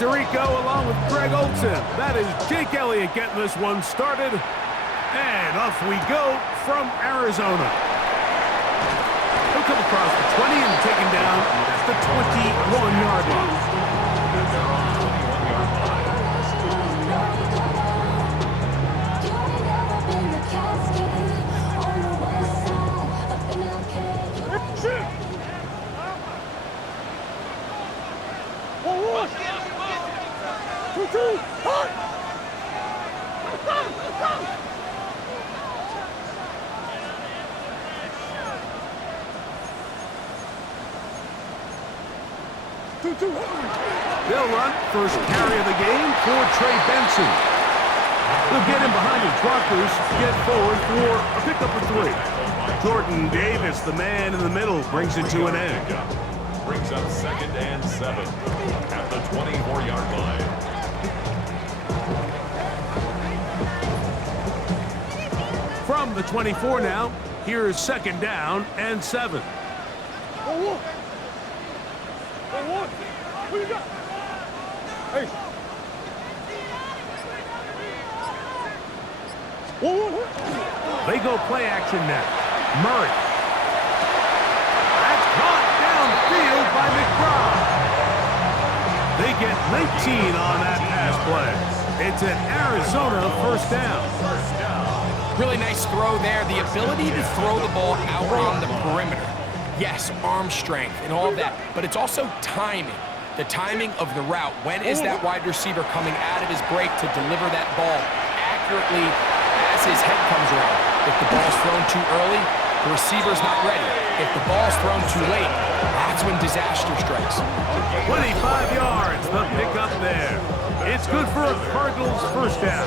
Tirico along with Greg Olson. That is Jake Elliott getting this one started. And off we go from Arizona. He'll come across the 20 and taken down at the 21-yard line. They'll run first carry of the game for Trey Benson. They'll get him behind his blockers, get forward for a pickup of 3. Jordan Davis, the man in the middle, brings it to an end. Brings up 2nd and 7 at the 24-yard line. From the 24 now, here's 2nd down and 7. What you got? Hey. They go play action now. Murray. That's caught downfield by McBride. They get 19 on that pass play. It's an Arizona first down. Really nice throw there. The ability to throw the ball out on the perimeter. Yes, arm strength and all of that, but it's also timing. The timing of the route. When is that wide receiver coming out of his break to deliver that ball accurately as his head comes around? If the ball's thrown too early, the receiver's not ready. If the ball's thrown too late, that's when disaster strikes. 25 yards, the pickup there. It's good for a Cardinals first down.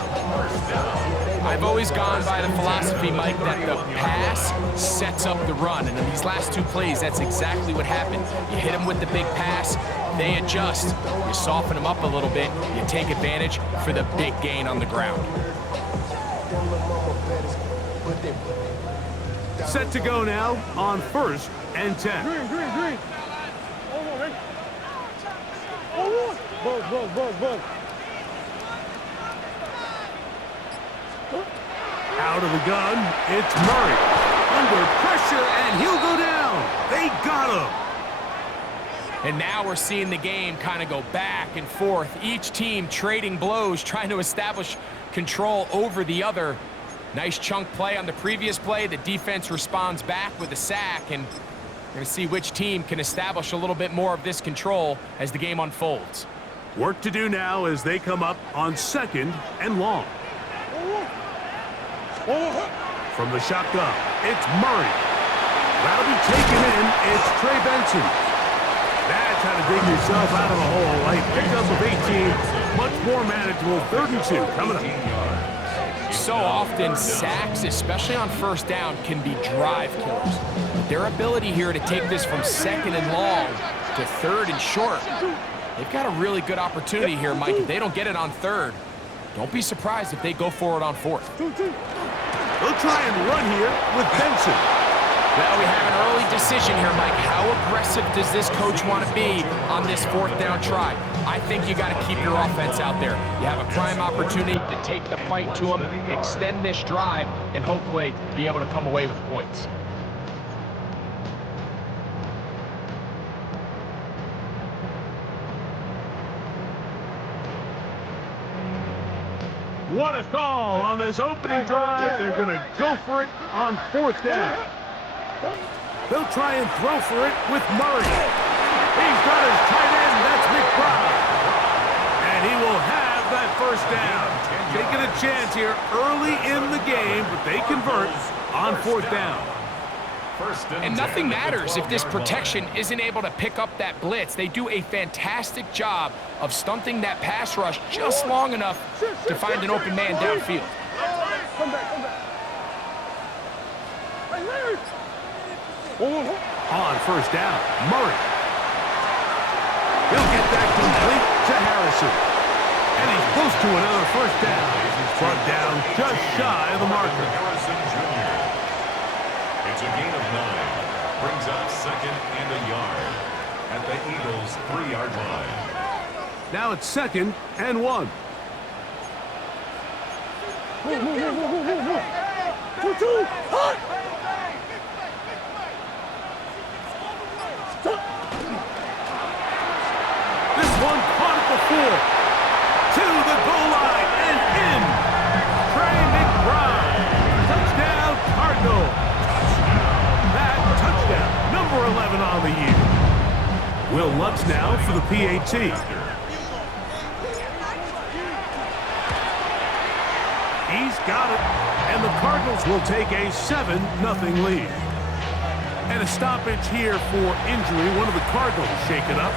I've always gone by the philosophy, Mike, that the pass sets up the run. And in these last 2 plays, that's exactly what happened. You hit them with the big pass, they adjust. You soften them up a little bit, you take advantage for the big gain on the ground. Set to go now on 1st and 10. Green. Hold on, man. Hold on. Buzz. Out of the gun, it's Murray. Under pressure, and he'll go down. They got him. And now we're seeing the game kind of go back and forth. Each team trading blows, trying to establish control over the other. Nice chunk play on the previous play. The defense responds back with a sack, and we're going to see which team can establish a little bit more of this control as the game unfolds. Work to do now as they come up on 2nd and long. From the shotgun, it's Murray. That'll be taken in. It's Trey Benson. That's how to dig yourself out of the hole. A pickup of 18, much more manageable. 3rd and 2 coming up. So often, sacks, especially on first down, can be drive killers. But their ability here to take this from 2nd and long to 3rd and short, they've got a really good opportunity here, Mike. If they don't get it on 3rd, don't be surprised if they go for it on 4th. They'll try and run here with Benson. Well, we have an early decision here, Mike. How aggressive does this coach want to be on this 4th down try? I think you got to keep your offense out there. You have a prime opportunity to take the fight to them, extend this drive, and hopefully be able to come away with points. What a call on this opening drive. They're going to go for it on 4th down. They'll try and throw for it with Murray. He's got his tight end. That's McBride. And he will have that first down. Taking a chance here early in the game, but they convert on 4th down. And nothing matters if this protection isn't able to pick up that blitz. They do a fantastic job of stunting that pass rush just long enough to find an open man downfield. Come back. Hey, Larry. On 1st down, Murray. He'll get that complete to Harrison. And he's close to another first down. He's brought down just shy of the marker. Harrison Jr. It's a gain of 9. Brings up 2nd and a yard at the Eagles' 3-yard line. Now it's 2nd and 1. Two, hot! This one caught at the 4. To the goal line and in. Trey McBride. Touchdown, Cardinals. That touchdown, number 11 on the year. Will Lutz now for the PAT. He's got it. And the Cardinals will take a 7-0 lead. And a stoppage here for injury. One of the Cardinals shaken up.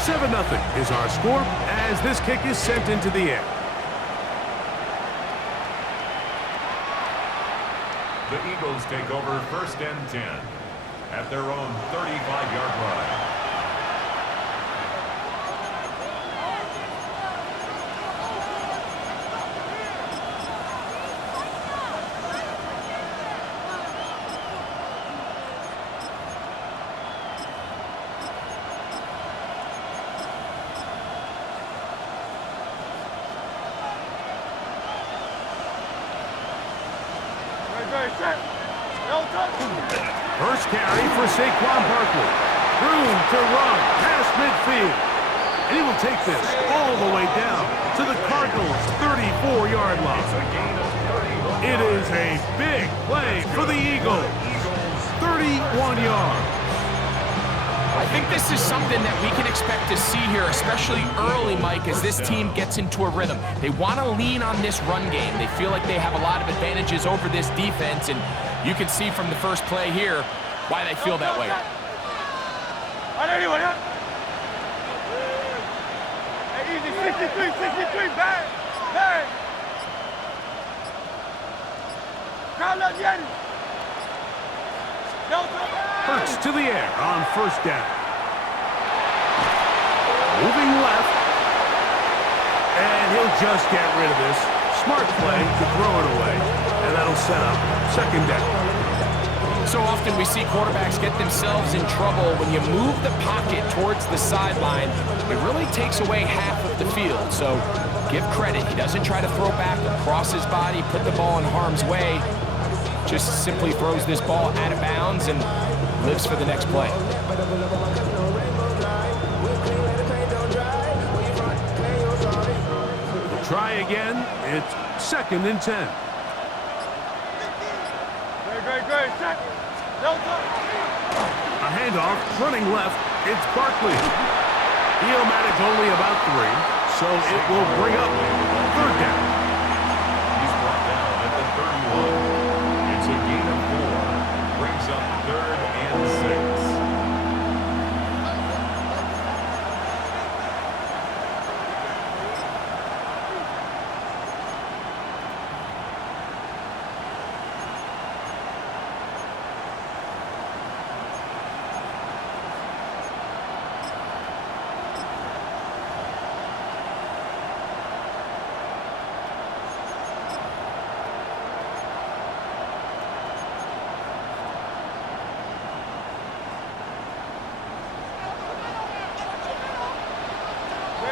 7-0 is our score as this kick is sent into the air. The Eagles take over 1st and 10 at their own 35-yard line. First carry for Saquon Barkley. Room to run past midfield. And he will take this all the way down to the Cardinals' 34-yard line. It is a big play for the Eagles. 31 yards. I think this is something that we can expect to see here, especially early, Mike, as this team gets into a rhythm. They want to lean on this run game. They feel like they have a lot of advantages over this defense, and you can see from the first play here why they feel that way. Easy, 63, bang, bang. Hurts to the air on 1st down. Moving left. And he'll just get rid of this. Smart play to throw it away. And that'll set up 2nd down. So often we see quarterbacks get themselves in trouble when you move the pocket towards the sideline. It really takes away half of the field. So give credit. He doesn't try to throw back across his body, put the ball in harm's way. Just simply throws this ball out of bounds and lives for the next play. We'll try again. It's 2nd and 10. Great. Set. A handoff, running left. It's Barkley. He'll manage only about 3, so it will bring up 3rd down. He's brought down at the 31. It's a gain of 4. Brings up 3rd and 6.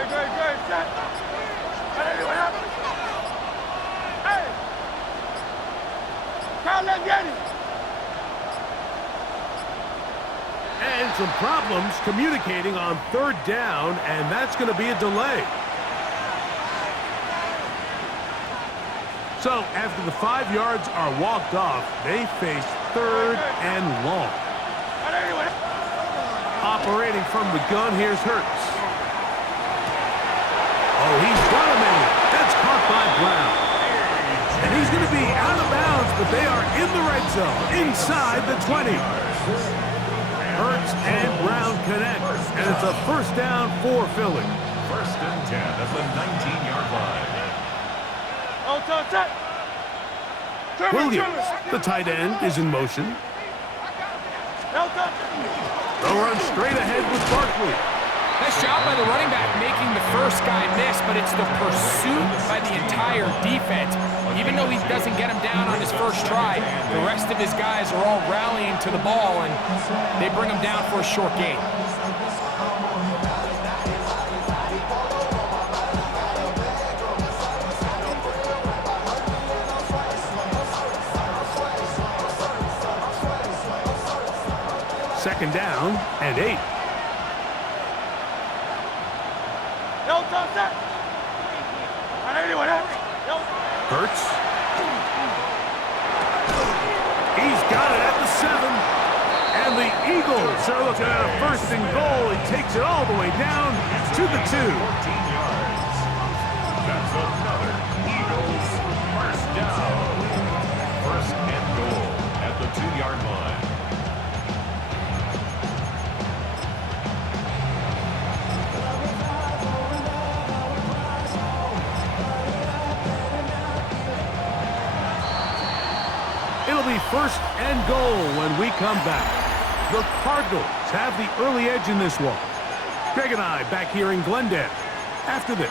Great, set. Hey! And some problems communicating on 3rd down, and that's going to be a delay. So after the 5 yards are walked off, they face 3rd and long. Operating from the gun, here's Hurts. Oh, he's got a man. That's caught by Brown. And he's going to be out of bounds, but they are in the red zone, inside the 20. Hurts and Brown connect, and it's a 1st down for Philly. 1st and 10 at the 19-yard line. Williams, the tight end, is in motion. They'll run straight ahead with Barkley. Nice job by the running back making the first guy miss, but it's the pursuit by the entire defense. Even though he doesn't get him down on his first try, the rest of his guys are all rallying to the ball, and they bring him down for a short gain. Second down and 8. Hurts. He's got it at the 7. And the Eagles are looking at a 1st and goal. He takes it all the way down to the 2. 14 yards. That's another Eagles first down. 1st and goal at the 2-yard line. It'll be 1st and goal when we come back. The Cardinals have the early edge in this one. Greg and I back here in Glendale after this.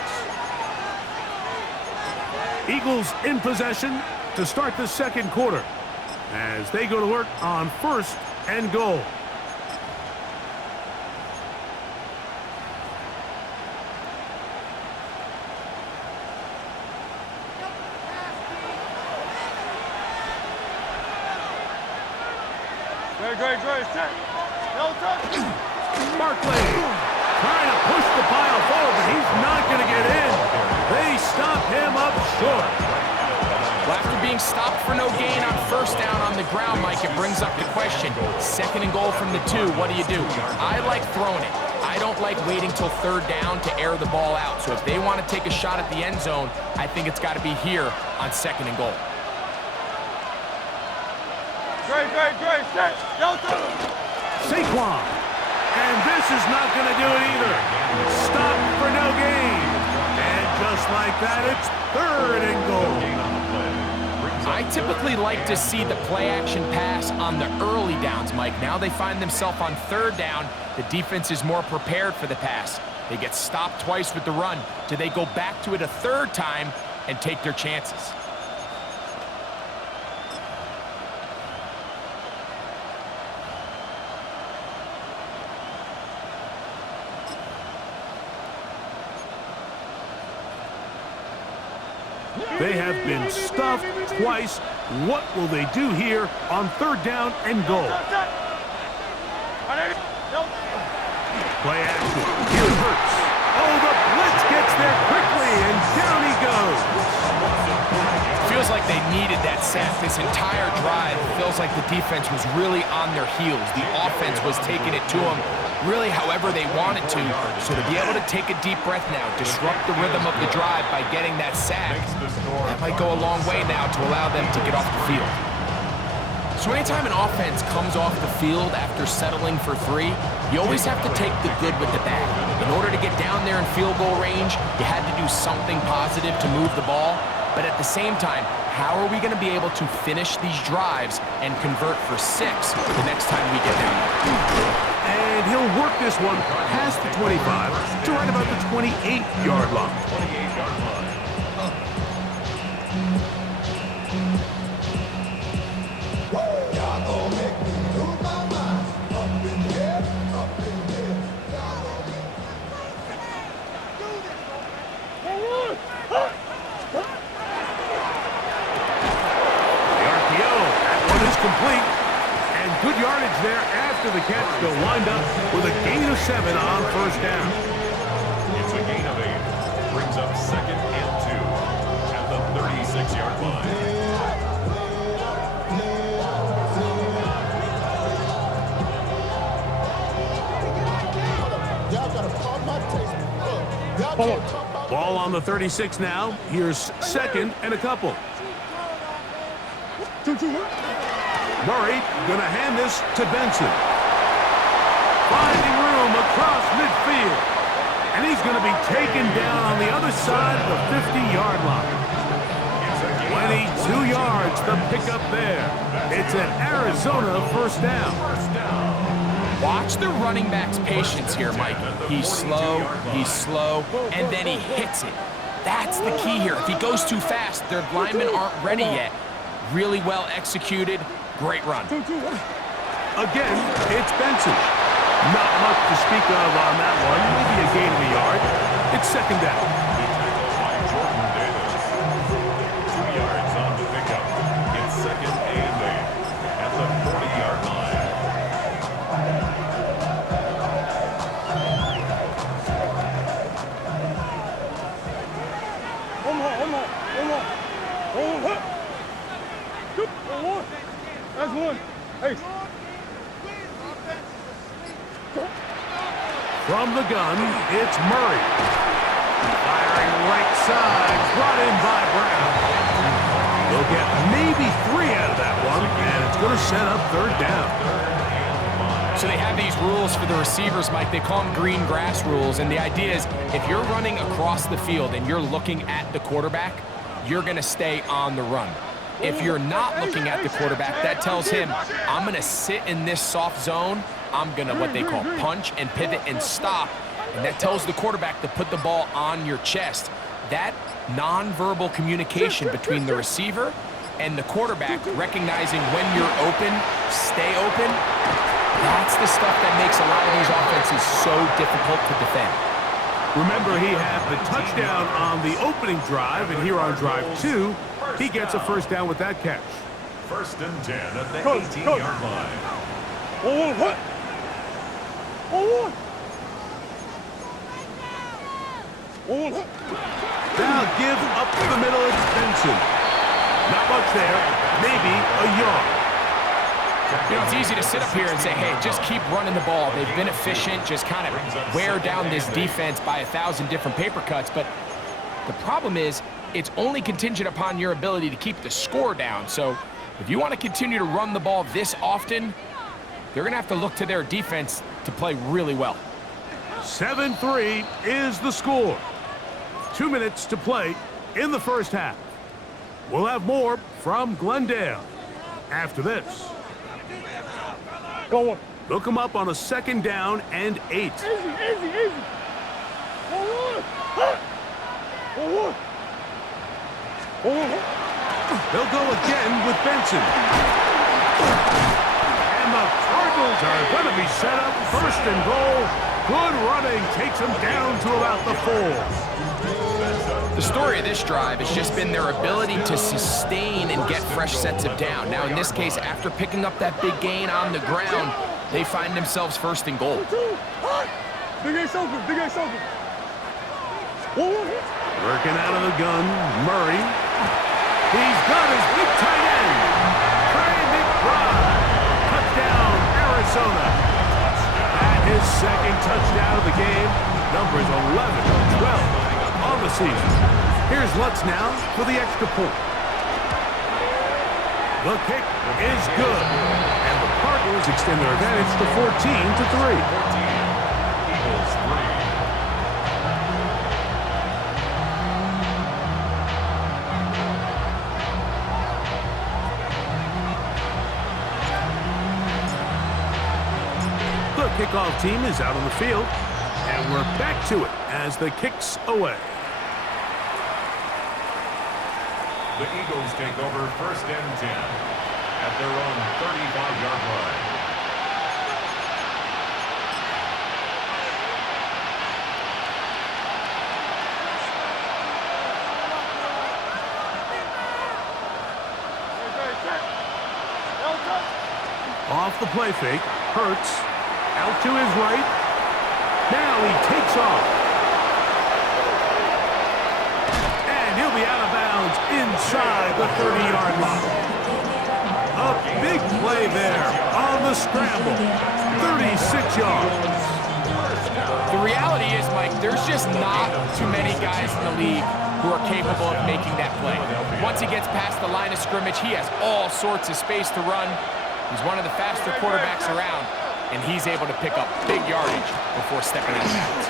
Eagles in possession to start the 2nd quarter as they go to work on 1st and goal. Great, set. No touch. Barkley trying to push the pile forward, but he's not going to get in. They stop him up short. Well, after being stopped for no gain on 1st down on the ground, Mike, it brings up the question. 2nd and goal from the 2, what do you do? I like throwing it. I don't like waiting till 3rd down to air the ball out. So if they want to take a shot at the end zone, I think it's got to be here on 2nd and goal. Great, set. No touch. Saquon. And this is not going to do it either. Stop for no gain. And just like that, it's 3rd and goal. I typically like to see the play-action pass on the early downs, Mike. Now they find themselves on 3rd down. The defense is more prepared for the pass. They get stopped twice with the run. Do they go back to it a 3rd time and take their chances? They have been stuffed twice. What will they do here on 3rd down and goal? Play action. Here Hurts. Oh, the blitz gets there quickly, and down he goes. Feels like they needed that sack. This entire drive feels like the defense was really on their heels. The offense was taking it to them really however they wanted to. So to be able to take a deep breath now, disrupt the rhythm of the drive by getting that sack, that might go a long way now to allow them to get off the field. So anytime an offense comes off the field after settling for 3, you always have to take the good with the bad. In order to get down there in field goal range, you had to do something positive to move the ball. But at the same time, how are we going to be able to finish these drives and convert for 6 the next time we get down there? And he'll work this one past the 25 to right about the 28-yard line. 28-yard line. Complete, and good yardage there after the catch. They'll wind up with a gain of 7 on 1st down. It's a gain of 8. Brings up 2nd and 2 at the 36-yard line. Ball on the 36 now. Here's 2nd and a couple. Murray gonna hand this to Benson. Finding room across midfield. And he's gonna be taken down on the other side of the 50-yard line. 22 yards, the pickup there. It's an Arizona 1st down. Watch the running back's patience here, Mike. He's slow, and then he hits it. That's the key here. If he goes too fast, their linemen aren't ready yet. Really well executed. Great run. Again, it's Benson. Not much to speak of on that one. Maybe a gain of a yard. It's second down. By Jordan Davis. 2 yards on the pickup. It's second and 8 at the 40-yard line. That's one. Hey. From the gun, it's Murray. Firing right side, brought in by Brown. They'll get maybe 3 out of that one, and it's going to set up third down. So they have these rules for the receivers, Mike. They call them green grass rules, and the idea is if you're running across the field and you're looking at the quarterback, you're going to stay on the run. If you're not looking at the quarterback, that tells him, I'm going to sit in this soft zone. I'm going to what they call punch and pivot and stop. And that tells the quarterback to put the ball on your chest. That nonverbal communication between the receiver and the quarterback, recognizing when you're open, stay open, that's the stuff that makes a lot of these offenses so difficult to defend. Remember, he had the touchdown on the opening drive, and here on drive 2, he gets a first down with that catch. First and 10 at the 18-yard line. Now give up the middle, it's Benson. Not much there, maybe a yard. You know, it's easy to sit up here and say, hey, just keep running the ball. They've been efficient, just kind of wear down this defense by 1,000 different paper cuts. But the problem is, it's only contingent upon your ability to keep the score down. So if you want to continue to run the ball this often, they're going to have to look to their defense to play really well. 7-3 is the score. 2 minutes to play in the first half. We'll have more from Glendale after this. Go on. Look him up on a second down and 8. Easy. They'll go again with Benson. And the Cardinals are going to be set up first and goal. Good running takes them down to about the 4. The story of this drive has just been their ability to sustain and get fresh sets of down. Now, in this case, after picking up that big gain on the ground, they find themselves first and goal. Big ass open. Working out of the gun, Murray. He's got his big tight end, Trey McBride. Touchdown, Arizona. And his second touchdown of the game, numbers 11, 12 on the season. Here's Lutz now for the extra point. The kick is good, and the Cardinals extend their advantage to 14-3. Eagles 3. The kickoff team is out on the field, and we're back to it as the kick's away. The Eagles take over first and 10 at their own 35-yard line. Off the play fake, Hurts, out to his right. Now he takes off. And he'll be out of bounds inside the 30-yard line. A big play there on the scramble. 36 yards. The reality is, Mike, there's just not too many guys in the league who are capable of making that play. Once he gets past the line of scrimmage, he has all sorts of space to run. He's one of the faster quarterbacks around, and he's able to pick up big yardage before stepping out of bounds.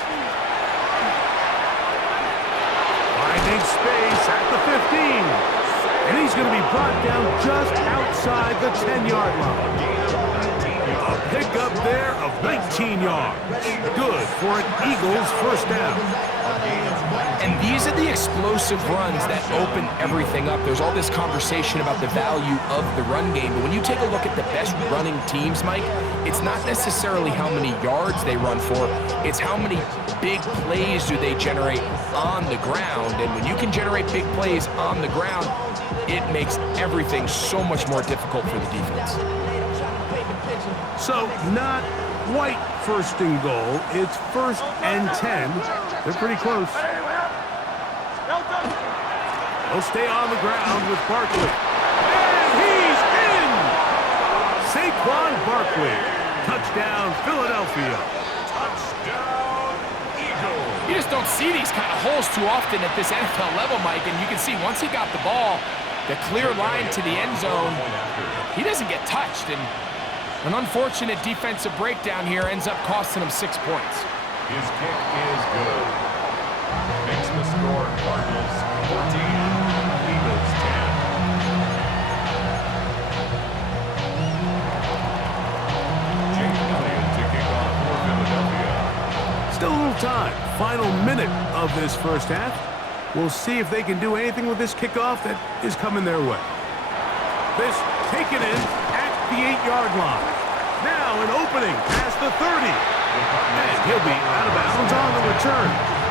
Finding space at the 15. And he's going to be brought down just outside the 10-yard line. A Pickup there of 19 yards. Good for an Eagles first down. And these are the explosive runs that open everything up. There's all this conversation about the value of the run game, but when you take a look at the best running teams, Mike, it's not necessarily how many yards they run for, it's how many big plays do they generate on the ground. And when you can generate big plays on the ground, it makes everything so much more difficult for the defense. So not quite first and goal. It's 1st and 10. They're pretty close. They'll stay on the ground with Barkley. And he's in! Saquon Barkley. Touchdown, Philadelphia. Touchdown, Eagles. You just don't see these kind of holes too often at this NFL level, Mike, and you can see once he got the ball, the clear line to the end zone, he doesn't get touched, and an unfortunate defensive breakdown here ends up costing him 6 points. His kick is good. Makes the score Cardinals 14, Eagles 10. Jake Elliott to kick off for Philadelphia. Still a little time. Final minute of this first half. We'll see if they can do anything with this kickoff that is coming their way. This taken in at the 8-yard line. Now an opening past the 30. And he'll be out of bounds on the return.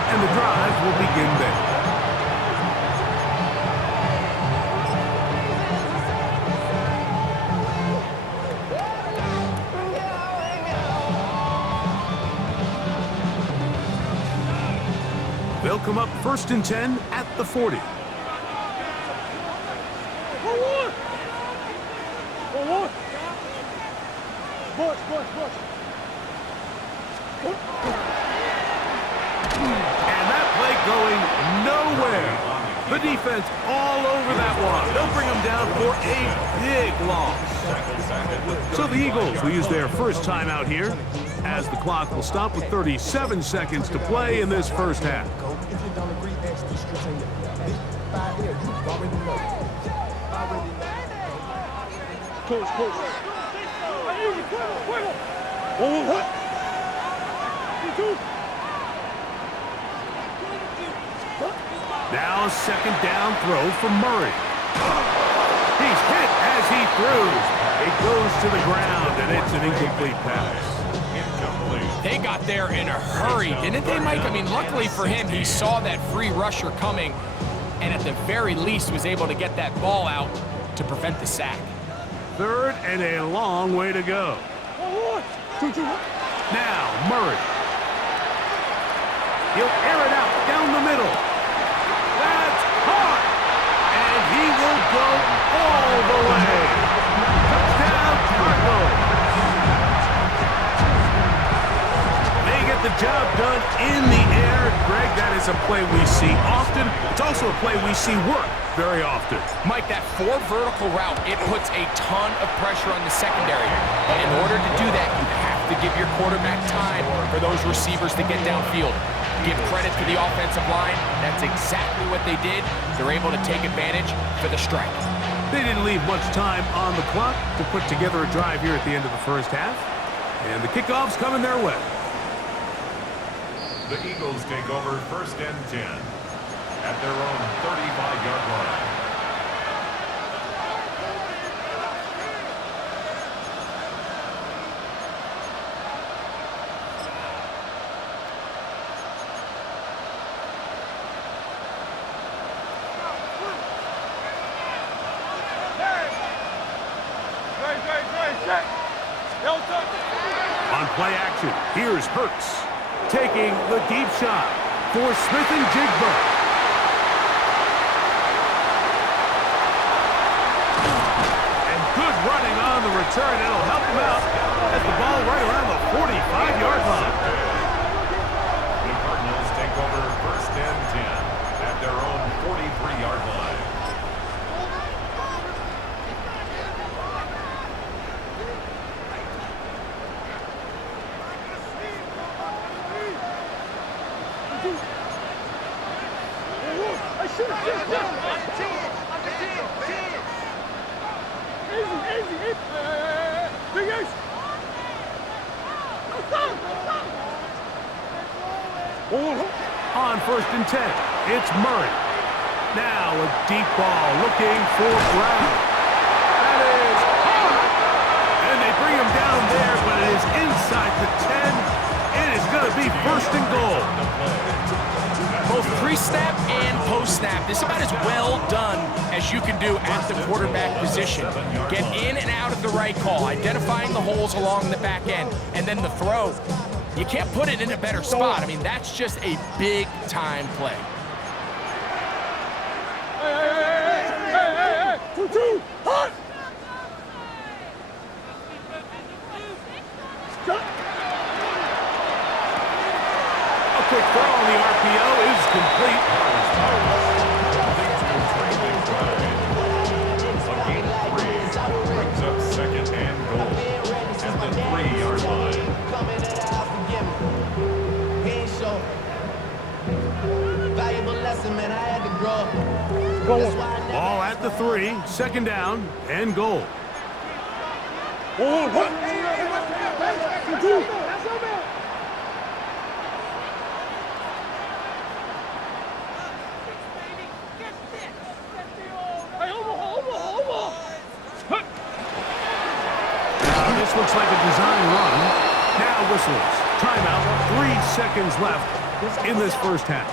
And the drive will begin there. They'll come up 1st and 10 at the 40. And that play going nowhere. The defense all over that one. They'll bring them down for a big loss. So the Eagles will use their first timeout here, as the clock will stop with 37 seconds to play in this first half. Now a second down throw for Murray. He's hit as he throws. It goes to the ground, and it's an incomplete pass. They got there in a hurry, didn't they, Mike? I mean, luckily for him, he saw that free rusher coming, and at the very least was able to get that ball out to prevent the sack. 3rd and a long way to go. Now Murray. He'll air it out down the middle. That's caught! And he will go all the way. Touchdown, Cardinals. They get the job done in the air. Greg, that is a play we see often. It's also a play we see work very often. Mike, that 4 vertical route, it puts a ton of pressure on the secondary. But in order to do that, you have to give your quarterback time for those receivers to get downfield. Give credit to the offensive line. That's exactly what they did. They're able to take advantage for the strike. They didn't leave much time on the clock to put together a drive here at the end of the first half. And the kickoff's coming their way. The Eagles take over 1st and 10 at their own 35-yard line. On play action, here's Hurts taking the deep shot for Smith and Jigba. And good running on the return. It'll help him out at the ball right around the 45-yard line. The Cardinals take over 1st and 10 at their own 43-yard line. On 1st and 10, it's Murray. Now a deep ball looking for Brown. That is hard. And they bring him down there, but it is inside the 10. It is going to be 1st and goal. Both pre-snap and post-snap, this is about as well done as you can do at the quarterback position. Get in and out of the right call, identifying the holes along the back end, and then the throw. You can't put it in a better spot. I mean, that's just a big-time play. Hey! 2-2! Hot! A quick throw on the RPO is complete. Brings up 2nd and goal at the 3-yard line. Valuable lesson, man. I had to grow. Ball at the 3, 2nd down and goal. This looks like a design run. Now whistles. Timeout. 3 seconds left in this first half.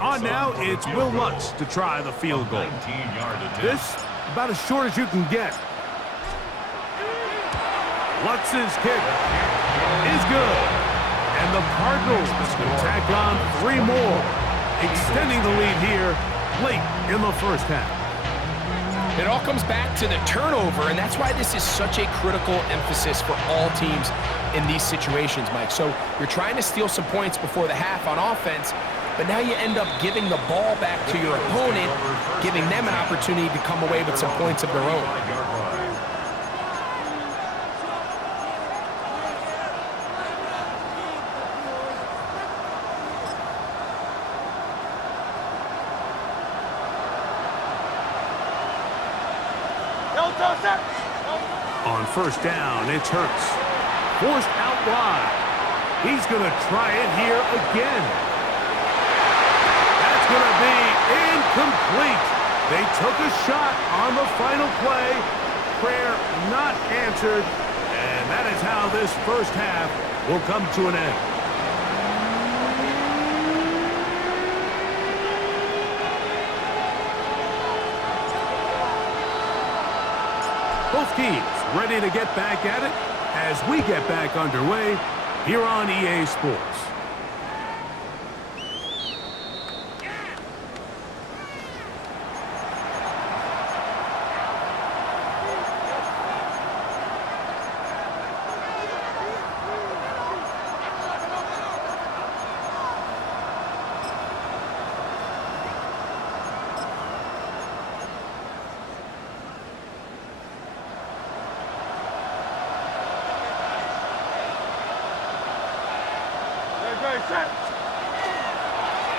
On now, it's Will Lutz to try the field goal. 19-yard attempt. This, about as short as you can get. Lutz's kick is good. And the Cardinals will tack on 3 more, extending the lead here late in the first half. It all comes back to the turnover, and that's why this is such a critical emphasis for all teams in these situations, Mike. So you're trying to steal some points before the half on offense, but now you end up giving the ball back to your opponent, giving them an opportunity to come away with some points of their own. On 1st down, it's Hurts. Forced out wide. He's going to try it here again. That's going to be incomplete. They took a shot on the final play. Prayer not answered. And that is how this first half will come to an end. Both teams ready to get back at it as we get back underway here on EA Sports.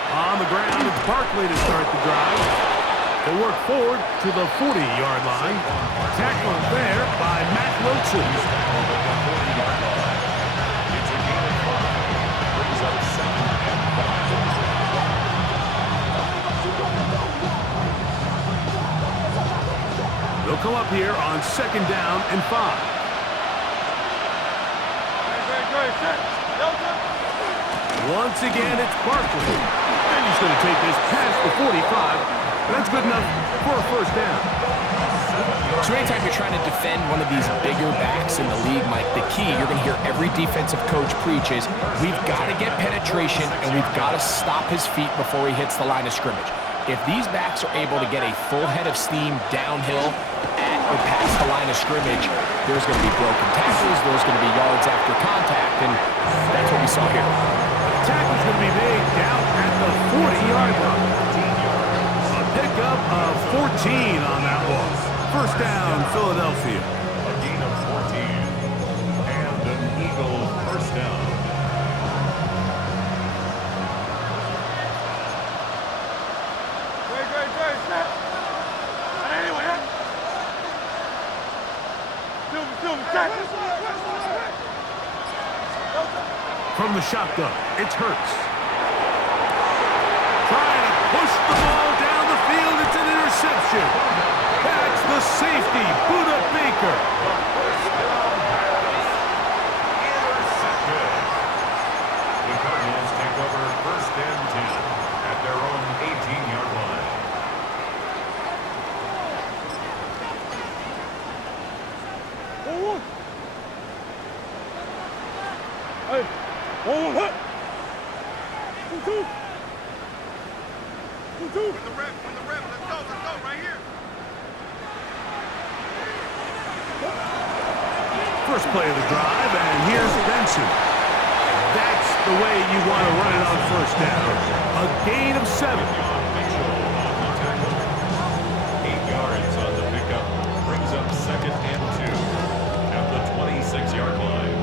On the ground, it's Barkley to start the drive. They work forward to the 40-yard line. Tackled there by Matt Wilson. It's a gain of 5. Brings up 2nd and 5. They'll come up here on 2nd down and 5. Once again, it's Barkley. And he's going to take this past the 45. That's good enough for a 1st down. So anytime you're trying to defend one of these bigger backs in the league, Mike, the key you're going to hear every defensive coach preach is we've got to get penetration and we've got to stop his feet before he hits the line of scrimmage. If these backs are able to get a full head of steam downhill at or past the line of scrimmage, there's going to be broken tackles, there's going to be yards after contact, and that's what we saw here. Tackle's going to be made down at the 40-yard line. A pickup of 14 on that one. 1st down, Philadelphia. A gain of 14. And an Eagle 1st down. Great. From the shotgun, it's Hurts. Trying to push the ball down the field. It's an interception. That's the safety, Buda Baker. Intercepted. The Cardinals take over 1st and 10 at their own 18-yard line. Hey, 1-1, hut. 2-2. 2-2. Win the rep, let's go, right here. First play of the drive, and here's Benson. That's the way you want to run it on 1st down. A gain of 7. 8 yards on the pickup. Brings up 2nd and 2 at the 26-yard line.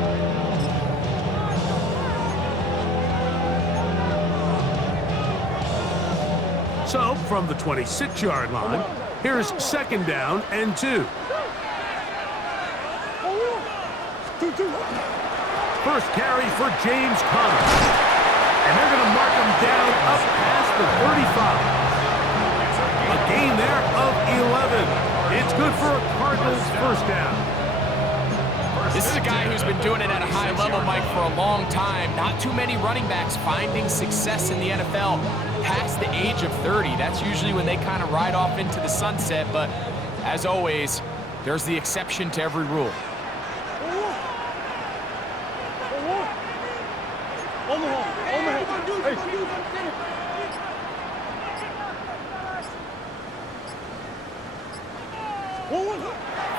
So, from the 26-yard line, here's 2nd down and 2. 2-2. First carry for James Conner. And they're going to mark him down up past the 35. A gain there of 11. It's good for a Cardinals 1st down. This is a guy who's been doing it at a high level, Mike, for a long time. Not too many running backs finding success in the NFL past the age of 30. That's usually when they kind of ride off into the sunset, but as always, there's the exception to every rule.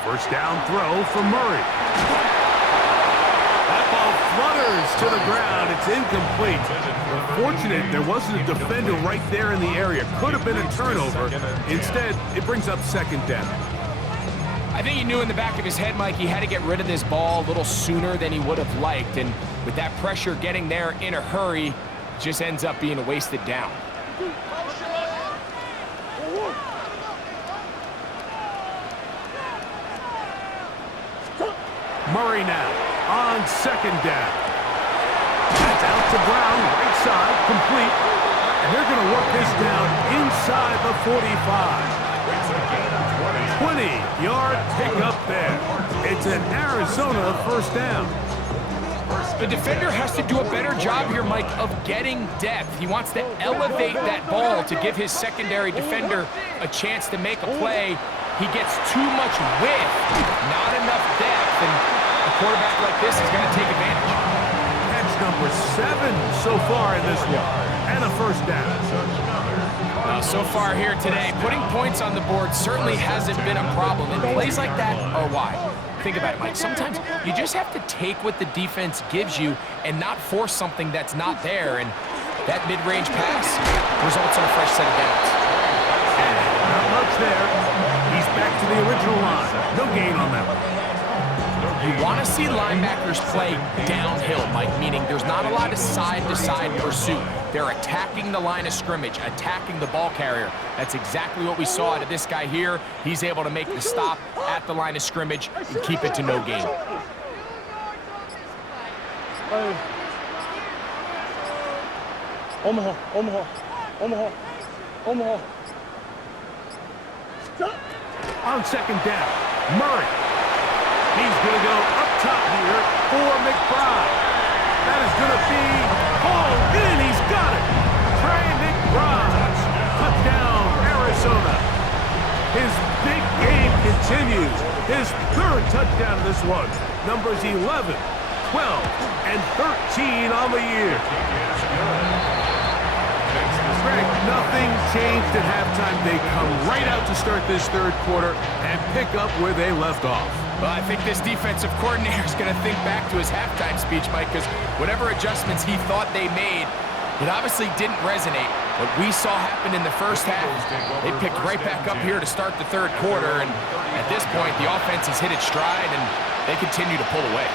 First down throw for Murray. That ball flutters to the ground. It's incomplete. Fortunate there wasn't a defender right there in the area. Could have been a turnover. Instead, it brings up 2nd down. I think he knew in the back of his head, Mike, he had to get rid of this ball a little sooner than he would have liked. And with that pressure getting there in a hurry, it just ends up being a wasted down. Murray now on 2nd down. That's out to Brown, right side, complete. And they're going to work this down inside the 45. 20-yard pickup there. It's an Arizona 1st down. The defender has to do a better job here, Mike, of getting depth. He wants to elevate that ball to give his secondary defender a chance to make a play. He gets too much width, not enough depth, and a quarterback like this is going to take advantage. Catch number 7 so far in this one, and a 1st down. So far here today, putting points on the board certainly hasn't been a problem, and plays like that are why. Think about it, Mike. Sometimes you just have to take what the defense gives you and not force something that's not there, and that mid-range pass results in a fresh set of downs. And not much there. He's back to the original line. No gain on that one. You want to see linebackers play downhill, Mike, meaning there's not a lot of side-to-side pursuit. They're attacking the line of scrimmage, attacking the ball carrier. That's exactly what we saw out of this guy here. He's able to make the stop at the line of scrimmage and keep it to no gain. Omaha. On 2nd down, Murray. He's going to go up top here for McBride. That is going to be hauled in. He's got it. Trey McBride. Touchdown, Arizona. His big game continues. His 3rd touchdown of this one. Numbers 11, 12, and 13 on the year. Greg, nothing changed at halftime. They come right out to start this 3rd quarter and pick up where they left off. Well, I think this defensive coordinator is going to think back to his halftime speech, Mike, because whatever adjustments he thought they made, it obviously didn't resonate. What we saw happen in the 1st half, they picked right back up here to start the 3rd quarter, and at this point, the offense has hit its stride, and they continue to pull away.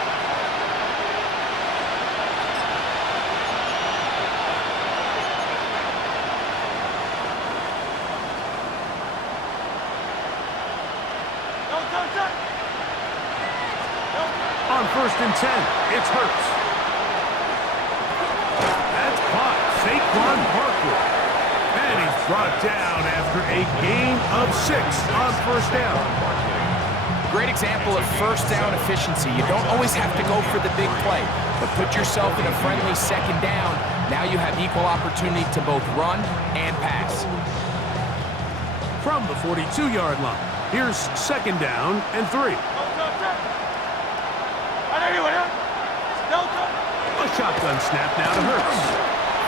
first and 10. It's Hurts. That's caught. Saquon Barkley. And he's brought down after a gain of 6 on first down. Great example of first down efficiency. You don't always have to go for the big play, but put yourself in a friendly second down. Now you have equal opportunity to both run and pass. From the 42-yard line, here's second down and 3. A shotgun snap now to Hurts.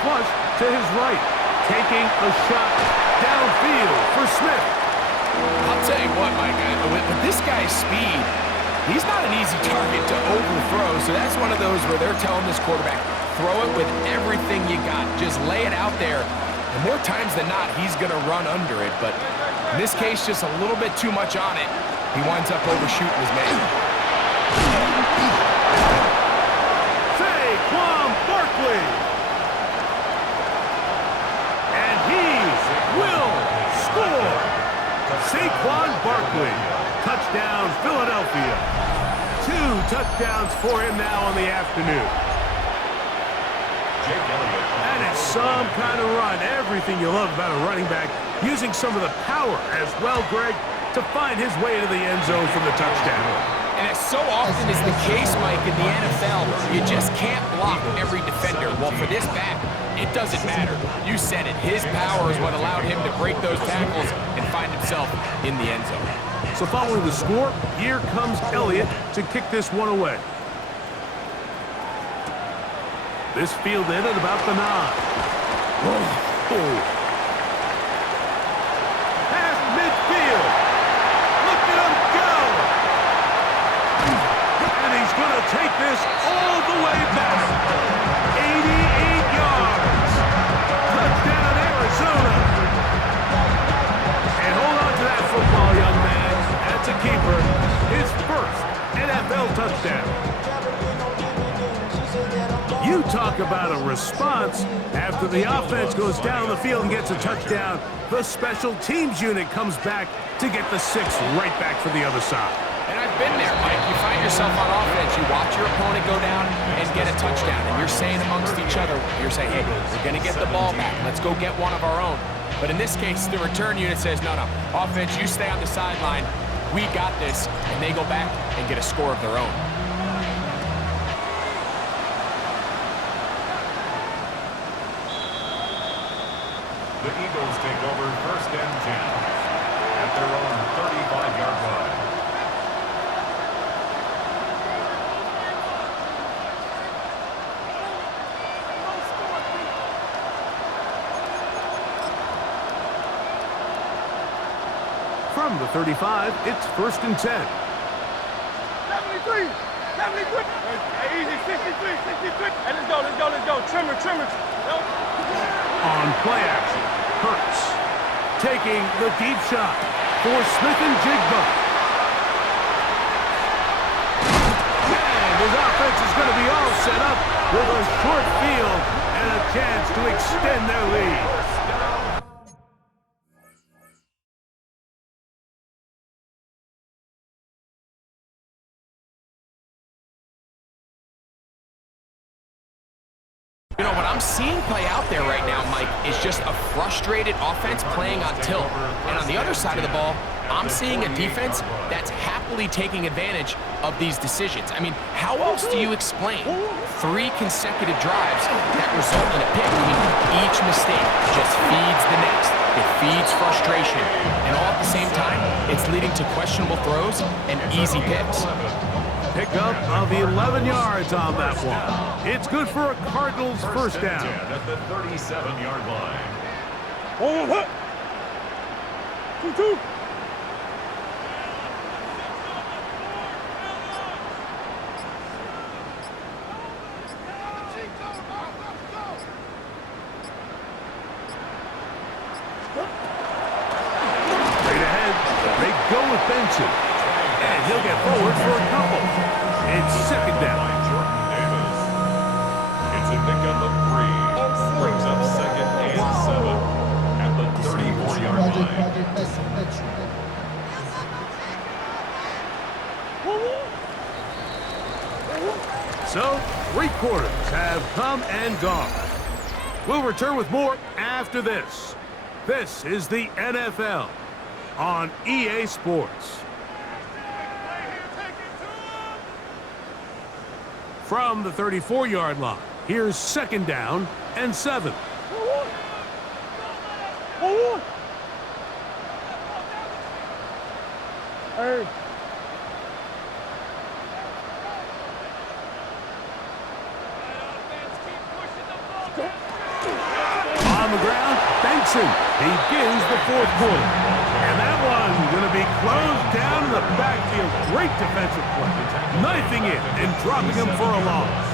Flush to his right, taking a shot downfield for Smith. I'll tell you what, Mike, with this guy's speed, he's not an easy target to overthrow, so that's one of those where they're telling this quarterback, throw it with everything you got. Just lay it out there. And more times than not, he's going to run under it, but in this case, just a little bit too much on it. He winds up overshooting his man. Saquon Barkley. And he will score. Saquon Barkley. Touchdown, Philadelphia. 2 touchdowns for him now on the afternoon. And it's some kind of run. Everything you love about a running back. Using some of the power as well, Greg, to find his way to the end zone for the touchdown. And as so often is the case, Mike, in the NFL, you just can't block every defender. Well, for this back, it doesn't matter. You said it. His power is what allowed him to break those tackles and find himself in the end zone. So following the score, here comes Elliott to kick this one away. This fielded at about the 9. Past midfield. Look at him go. And he's going to take this all the way back. 88 yards. Touchdown, Arizona. And hold on to that football, young man. That's a keeper. His first NFL touchdown. You talk about a response. After the offense goes down the field and gets a touchdown, the special teams unit comes back to get the 6 right back for the other side. And I've been there, Mike. You find yourself on offense, you watch your opponent go down and get a touchdown, and you're saying amongst each other, you're saying, hey, we're going to get the ball back. Let's go get one of our own. But in this case, the return unit says, no, offense, you stay on the sideline. We got this. And they go back and get a score of their own. The Eagles take over first and 10 at their own 35-yard line. From the 35, it's first and 10. 73! 73! Hey, easy, 63, 63! Hey, let's go. Trimmer. On play action, Hurts taking the deep shot for Smith and Jigba. And his offense is going to be all set up with a short field and a chance to extend their lead. You know, what I'm seeing play out there right now, Mike, is just a frustrated offense playing on tilt. And on the other side of the ball, I'm seeing a defense that's happily taking advantage of these decisions. I mean, how else do you explain 3 consecutive drives that result in a pick? I mean, each mistake just feeds the next. It feeds frustration. And all at the same time, it's leading to questionable throws and easy picks. Pickup of 11 yards on that one. It's good for a Cardinals first down. At the 37-yard line. Hold on, 2-2. Straight ahead, they go with Benson. And he'll get forward for a couple. It's second down. It's a pickup of 3. Brings up second and 7 at the 34-yard line. quarters have come and gone. We'll return with more after this. This is the NFL on EA Sports. From the 34-yard line, here's second down and 7. Hey. On the ground, Benson begins the fourth quarter. And that one's going to be closed down in the backfield. Great defensive play. Knifing it and dropping him for a loss.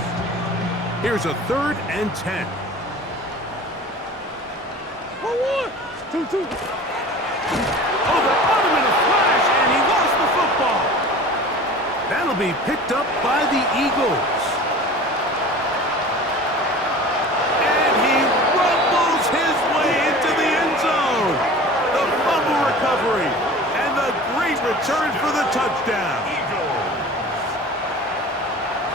Here's a 3rd and 10. 2-2. Oh, they're on him in a flash, and he lost the football. That'll be picked up by the Eagles. And he rumbles his way into the end zone. The fumble recovery, and the great return for the touchdown.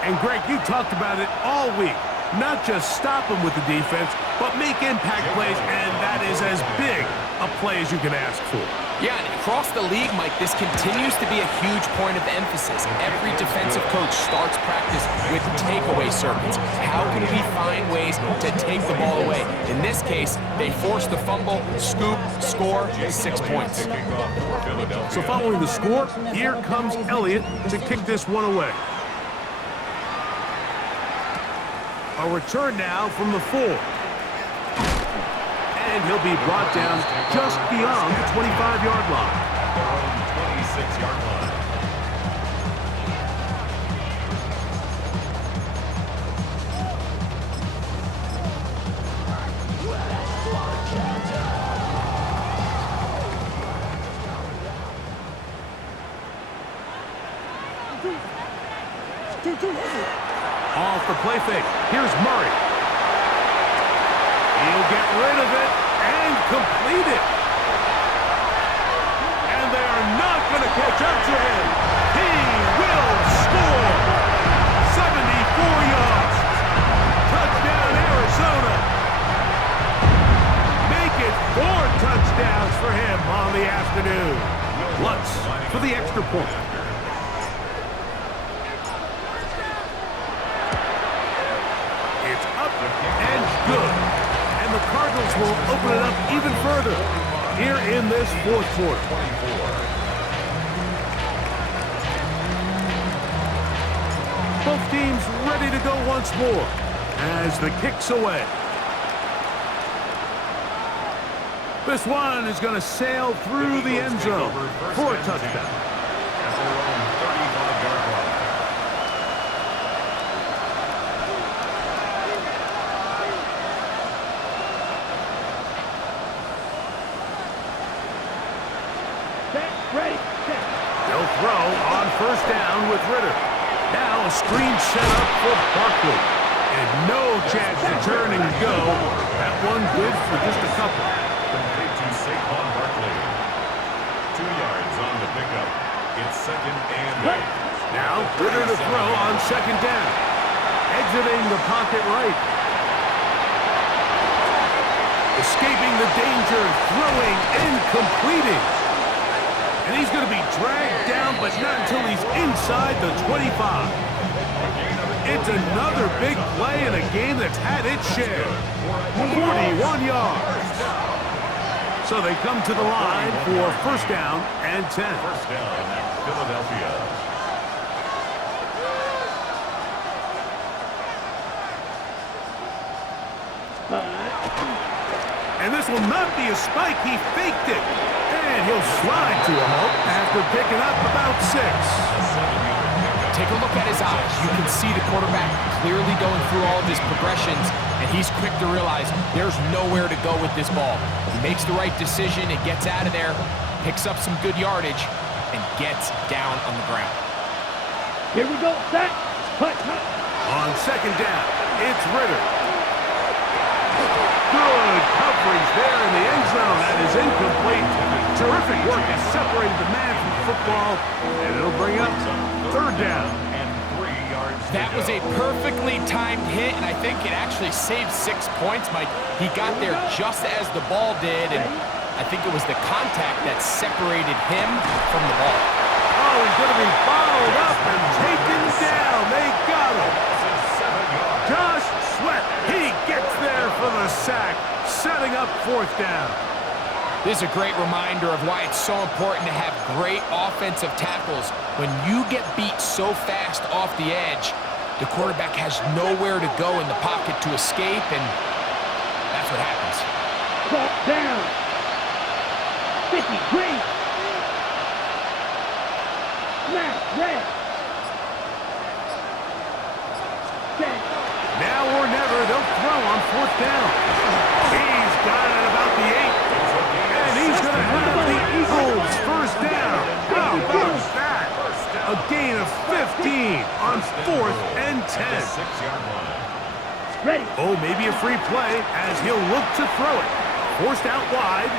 And Greg, you talked about it all week. Not just stop him with the defense, but make impact plays, and that is as big a play as you can ask for. Yeah, and across the league, Mike, this continues to be a huge point of emphasis. Every defensive coach starts practice with takeaway circuits. How can we find ways to take the ball away? In this case, they forced the fumble, scoop, score, 6 points. So following the score, here comes Elliott to kick this one away. A return now from the 4. And he'll be brought down just beyond the 25-yard line. 26-yard line. Off the play fake. Here's Murray. He'll get rid of it and complete it. And they are not going to catch up to him. He will score. 74 yards. Touchdown, Arizona. Make it 4 touchdowns for him on the afternoon. Lutz for the extra point. It's up and good. And the Cardinals will open it up even further here in this fourth quarter. Both teams ready to go once more as the kick's away. This one is going to sail through the end zone for a touchdown. At their own 35-yard line. Ready. They'll throw on first down with Ritter. Now a screen set up for Barkley. And no chance to turn and go. That one good for just a couple. Complete to Saquon Barkley. 2 yards on the pickup. It's 2nd and 8. Now Ritter to throw on second down. Exiting the pocket right. Escaping the danger, throwing and completing. And he's going to be dragged down, but not until he's inside the 25. It's another big play in a game that's had its share. 41 yards. So they come to the line for first down and 10. First down, Philadelphia. And this will not be a spike. He faked it. And he'll slide to a halt after picking up about 6. Take a look at his eyes. You can see the quarterback clearly going through all of his progressions, and he's quick to realize there's nowhere to go with this ball. He makes the right decision and gets out of there, picks up some good yardage, and gets down on the ground. Here we go. Set. Cut. On second down, it's Ritter. Good coverage there in the end zone. That is incomplete. Terrific work to separate the man from football, and it'll bring up third down. And 3 yards That was a perfectly timed hit, and I think it actually saved 6 points, Mike. He got there just as the ball did, and I think it was the contact that separated him from the ball. Oh, he's going to be bottled up and taken down. They got him. Josh Sweat, he gets there for the sack, setting up 4th down. This is a great reminder of why it's so important to have great offensive tackles. When you get beat so fast off the edge, the quarterback has nowhere to go in the pocket to escape, and that's what happens. Ball down. 50, green. Smash, red. Set. Now or never, they'll throw on 4th down. He's got it about the 8. And he's going to have the Eagles 1st down. How about that? A gain of 15 on 4th and 10. 6-yard line. Ready. Oh, maybe a free play as he'll look to throw it. Forced out wide.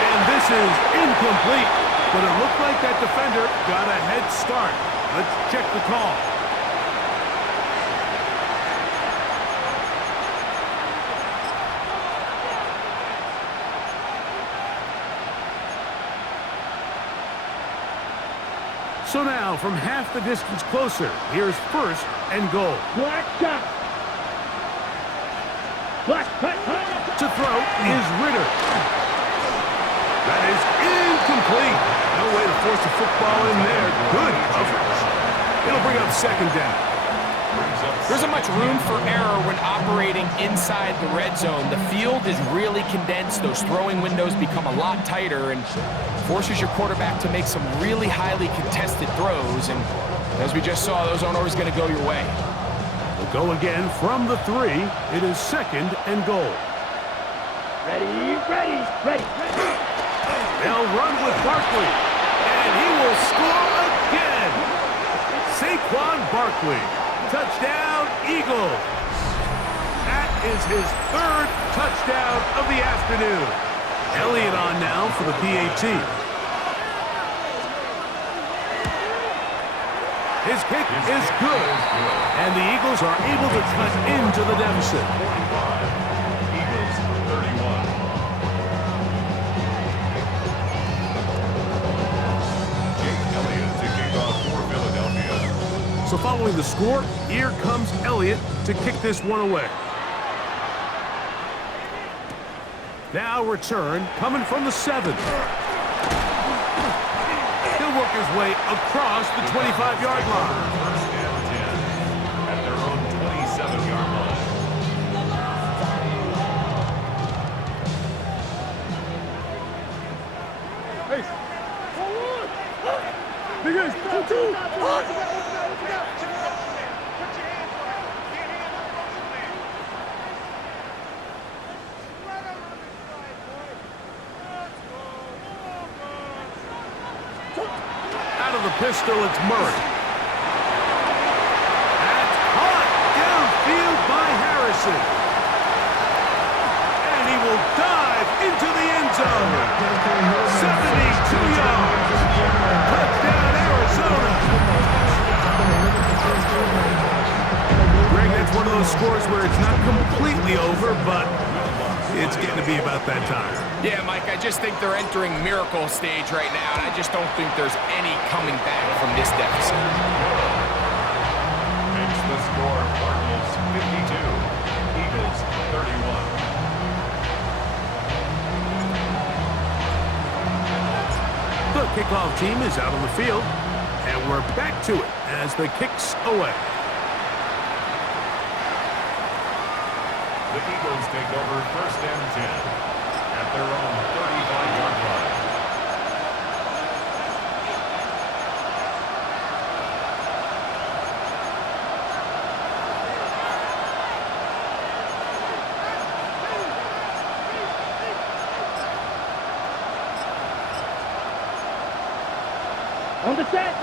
And this is incomplete. But it looked like that defender got a head start. Let's check the call. So now, from half the distance closer, here's 1st and goal. Black shot. Black cut. To throw is Ritter. That is incomplete. No way to force a football in there. Good coverage. It'll bring up 2nd down. There isn't much room for error when operating inside the red zone. The field is really condensed. Those throwing windows become a lot tighter and forces your quarterback to make some really highly contested throws. And as we just saw, those aren't always going to go your way. We'll go again from the 3. It is 2nd and goal. Ready, ready, ready. They'll run with Barkley, and he will score again. Saquon Barkley, touchdown Eagles. That is his 3rd touchdown of the afternoon. Elliott on now for the PAT. His kick is good, and the Eagles are able to cut into the deficit. 45. Eagles 31. Jake Elliott to kick off for Philadelphia. So following the score, here comes Elliott to kick this one away. Now return coming from the 7. He'll work his way across the 25-yard line. 1st and 10 at their own 27-yard line. Hey. Forward. Big ace. 2-2. Out of the pistol, it's Murray. That's caught downfield by Harrison. And he will dive into the end zone. 72 yards. Touchdown, Arizona. Greg, that's one of those scores where it's not completely over, but it's getting to be about that time. Yeah, Mike, I just think they're entering miracle stage right now, and I just don't think there's any coming back from this deficit. Makes the score Cardinals 52, Eagles 31. The kickoff team is out on the field, and we're back to it as the kick's away. The Eagles take over 1st and 10 at their own 35-yard line. On the set.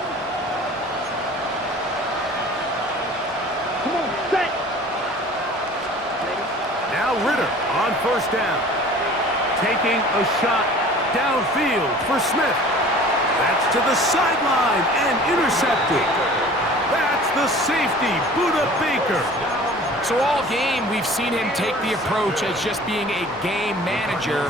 Come on, set. Now Ritter on 1st down. Taking a shot downfield for Smith. That's to the sideline and intercepted. That the safety, Buda Baker. So all game, we've seen him take the approach as just being a game manager.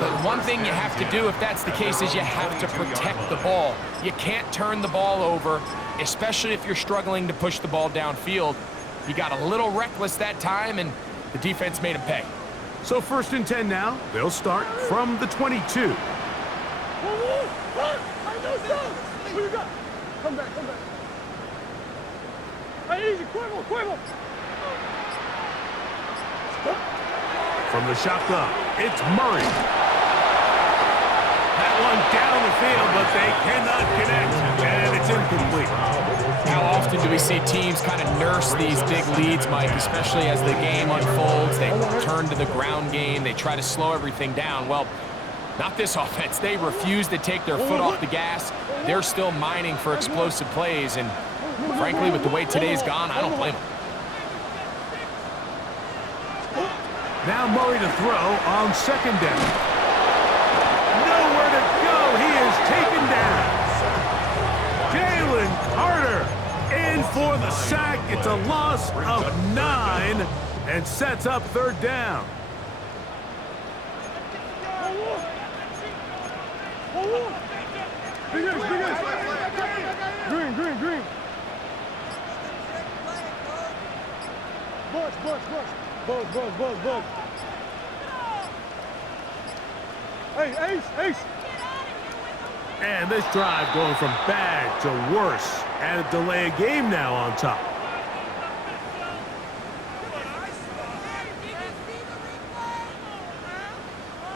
But one thing you have to do if that's the case is you have to protect the ball. You can't turn the ball over, especially if you're struggling to push the ball downfield. He got a little reckless that time, and the defense made him pay. So 1st and 10 now. They'll start from the 22. Come back. Hey, easy, quiver. From the shotgun, it's Murray. That one down the field, but they cannot connect, and it's incomplete. How often do we see teams kind of nurse these big leads, Mike, especially as the game unfolds? They turn to the ground game. They try to slow everything down. Well, not this offense. They refuse to take their foot off the gas. They're still mining for explosive plays, and frankly, with the way today's gone, I don't blame them. Now Murray to throw on 2nd down. Nowhere to go. He is taken down. Jalen Carter in for the sack. It's a loss of 9 and sets up 3rd down. Green. Buzz. Hey, Ace. And this drive going from bad to worse. And a delay of game now on top.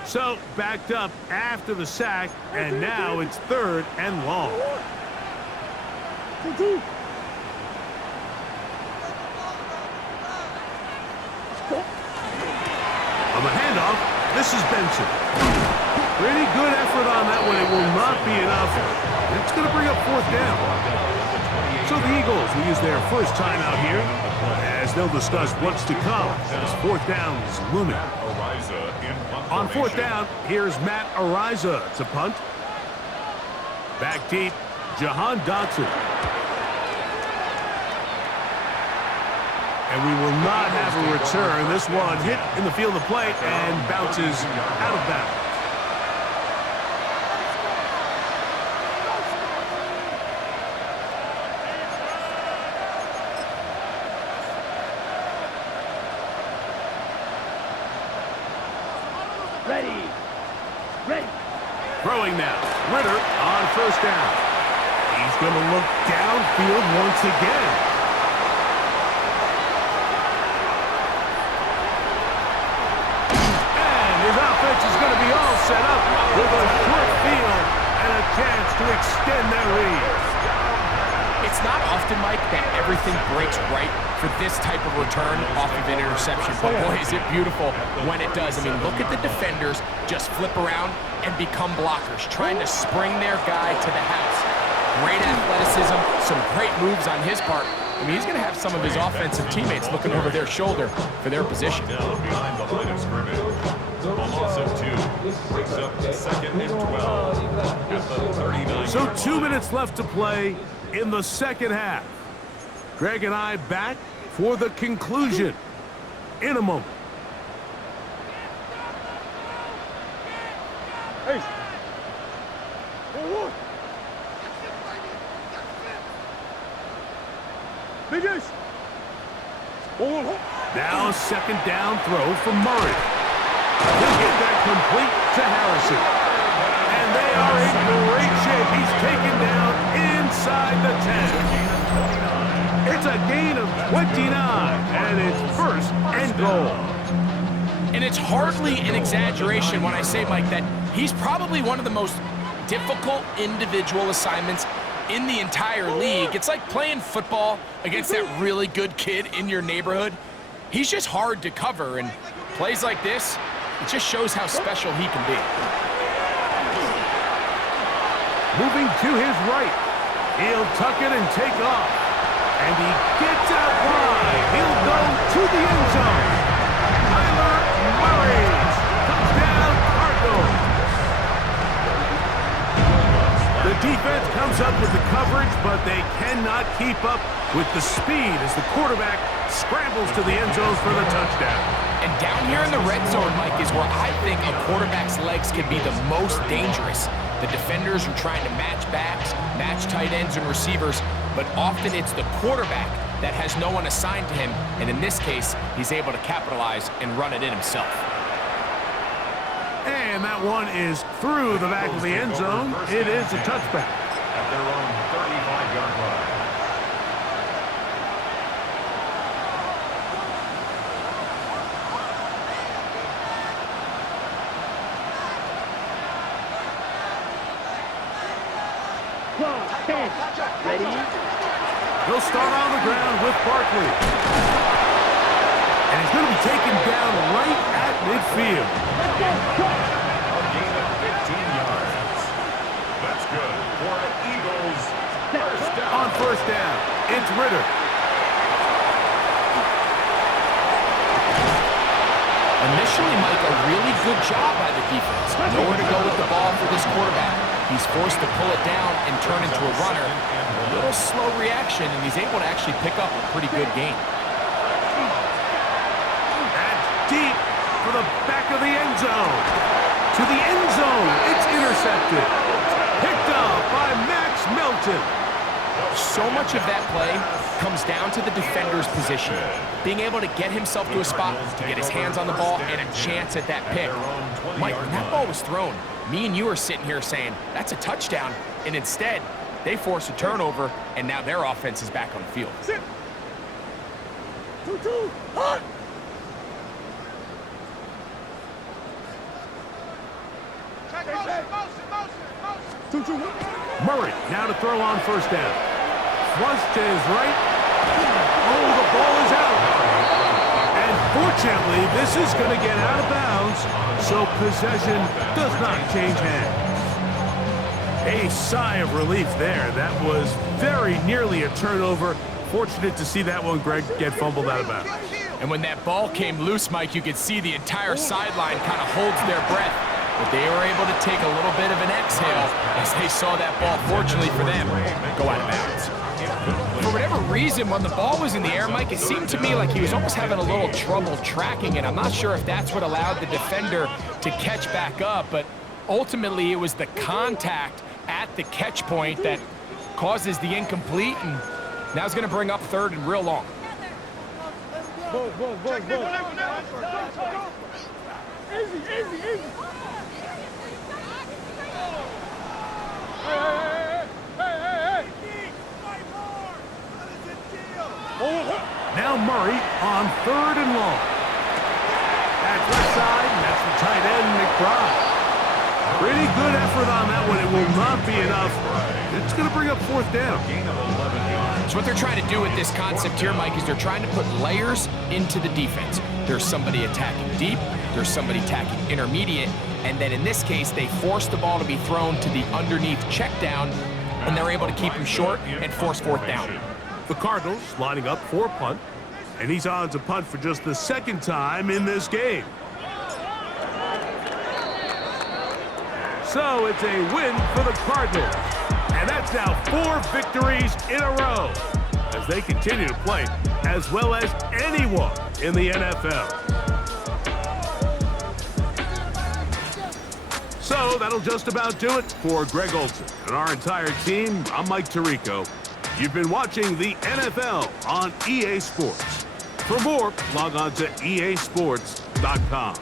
So backed up after the sack, and now it's 3rd and long. On the handoff, this is Benson. Pretty good effort on that one. It will not be enough. It's going to bring up 4th down. So the Eagles will use their first time out here as they'll discuss what's to come as 4th down is looming. On 4th down, here's Matt Ariza to punt. Back deep, Jahan Dotson. And we will not have a return. This one hit in the field of play and bounces out of bounds. Ready. Throwing now. Ritter on 1st down. He's going to look downfield once again. Is going to be all set up with a short field and a chance to extend their lead. It's not often, Mike, that everything breaks right for this type of return off of an interception. But boy, is it beautiful when it does. I mean, look at the defenders just flip around and become blockers, trying to spring their guy to the house. Great athleticism, some great moves on his part. I mean, he's going to have some of his offensive teammates looking over their shoulder for their position. Down behind the line of scrimmage. A loss of 2 brings up 2nd and 12 at the 39. So 2 minutes left to play in the 2nd half. Greg and I back for the conclusion in a moment. Ace. Big Ace. Now a 2nd down throw from Murray. He'll get that complete to Harrison. And they are in great shape. He's taken down inside the 10. It's a gain of 29, and it's 1st and goal. And it's hardly an exaggeration when I say, Mike, that he's probably one of the most difficult individual assignments in the entire league. It's like playing football against that really good kid in your neighborhood. He's just hard to cover, and plays like this, it just shows how special he can be. Moving to his right. He'll tuck it and take off. And he gets out wide. He'll go to the end zone. Kyler Murray. Touchdown, Cardinals. The defense comes up with the coverage, but they can't cannot keep up with the speed as the quarterback scrambles to the end zone for the touchdown. And down here in the red zone, Mike, is where I think a quarterback's legs can be the most dangerous. The defenders are trying to match backs, match tight ends and receivers, but often it's the quarterback that has no one assigned to him, and in this case, he's able to capitalize and run it in himself. And that one is through the back of the end zone. It is a touchback. At their own 35-yard line. Ready? He'll start on the ground with Barkley. And he's going to be taken down right at midfield. A gain of 15 yards. That's good for the Eagles. First down. On first down, it's Ritter. Initially, Mike, a really good job by the defense. Nowhere to go with the ball for this quarterback. He's forced to pull it down and turn into a runner. A little slow reaction, and he's able to actually pick up a pretty good gain. That's deep for the back of the end zone. To the end zone, it's intercepted. Picked up by Max Melton. So much of that play comes down to the defender's position. Being able to get himself to a spot, to get his hands on the ball, and a chance at that pick. Mike, when that ball was thrown, me and you are sitting here saying, that's a touchdown, and instead, they force a turnover, and now their offense is back on the field. Sit. 2-2. Hot. Check motion. 2-2. Murray now to throw on first down. Flush to his right. Oh, the ball is out. And fortunately, this is going to get out of bounds, so possession does not change hands. A sigh of relief there. That was very nearly a turnover. Fortunate to see that one, Greg, get fumbled out of bounds. And when that ball came loose, Mike, you could see the entire sideline kind of holds their breath. But they were able to take a little bit of an exhale as they saw that ball, fortunately for them, go out of bounds. For whatever reason, when the ball was in the air, Mike, it seemed to me like he was almost having a little trouble tracking it. I'm not sure if that's what allowed the defender to catch back up, but ultimately it was the contact at the catch point that causes the incomplete, and now it's going to bring up third and real long. Easy. Now Murray on third and long. That's left side, and that's the tight end, McBride. Pretty good effort on that one. It will not be enough. It's going to bring up fourth down. Gain of 11 yards. So what they're trying to do with this concept here, Mike, is they're trying to put layers into the defense. There's somebody attacking deep, there's somebody attacking intermediate, and then in this case, they force the ball to be thrown to the underneath check down, and they're able to keep him short and force fourth down. The Cardinals lining up for a punt, and he's on to punt for just the second time in this game. So it's a win for the Cardinals, and that's now 4 victories in a row as they continue to play as well as anyone in the NFL. So that'll just about do it for Greg Olson and our entire team. I'm Mike Tirico. You've been watching the NFL on EA Sports. For more, log on to easports.com.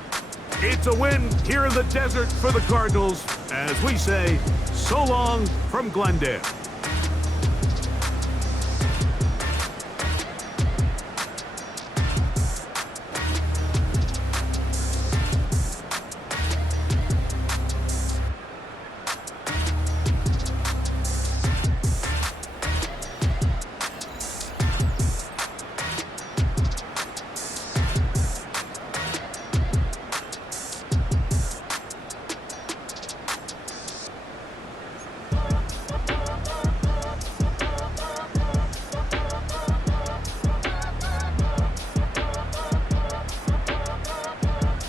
It's a win here in the desert for the Cardinals as we say so long from Glendale.